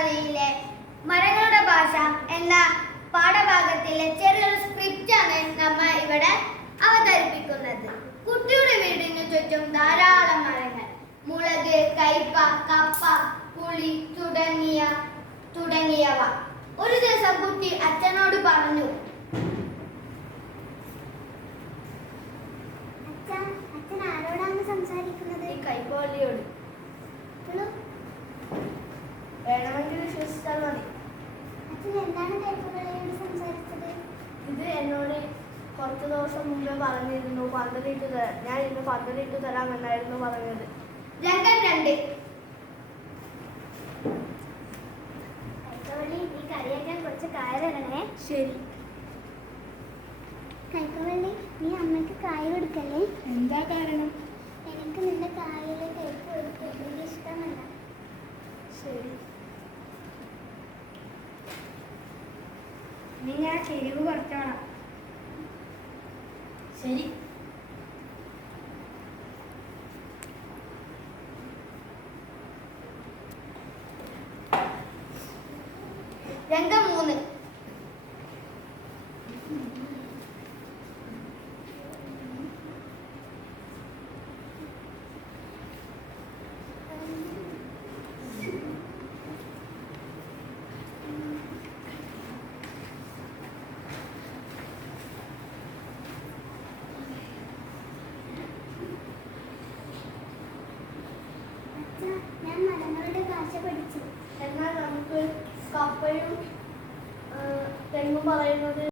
പാഠശാലയിലെ മരങ്ങളുടെ ഭാഷ എന്ന പാഠഭാഗത്തിലെ ചെറിയൊരു സ്ക്രിപ്റ്റാണ് നമ്മൾ ഇവിടെ അവതരിപ്പിക്കുന്നത്. കുട്ടിയുടെ വീടിന് ചുറ്റും ധാരാളം മരങ്ങൾ, മുളക്, കയ്പ, കപ്പ, പുളി തുടങ്ങിയവ. ഒരു ദിവസം കുട്ടി അച്ഛനോട് പറഞ്ഞു, അച്ഛൻ ആരോടാണ് സംസാരിക്കുന്നത്? ഈ കൈപ്പവള്ളിയോട്. വേണമെങ്കിൽ വിശ്വസിച്ചാൽ മതി. അച്ഛൻ എന്താണ് കൈപ്പവള്ളിയോട് സംസാരിച്ചത്? ഇത് എന്നോട് കുറച്ച് ദിവസം മുമ്പേ പറഞ്ഞിരുന്നു, പന്തലിട്ട് തരാം. ഞാൻ ഇന്ന് പന്തലിട്ട് തരാമെന്നായിരുന്നു പറഞ്ഞത്. രംഗം 2. കൈപ്പവള്ളി, നീ കറിയാക്കാൻ കുറച്ച് കായലിടണേ. ശരി. കൈപ്പവള്ളി, നീ അമ്മയ്ക്ക് കായ കൊടുക്കല്ലേ? എന്താ കാരണം? എനിക്ക് നിന്റെ കായയിലെ കയ്പ് കൊടുക്കുന്നത് ഇഷ്ടമല്ല. ശരി. നീ ഞാൻ എരിവ് കുറച്ചോളാം. ശരി. രംഗം 3.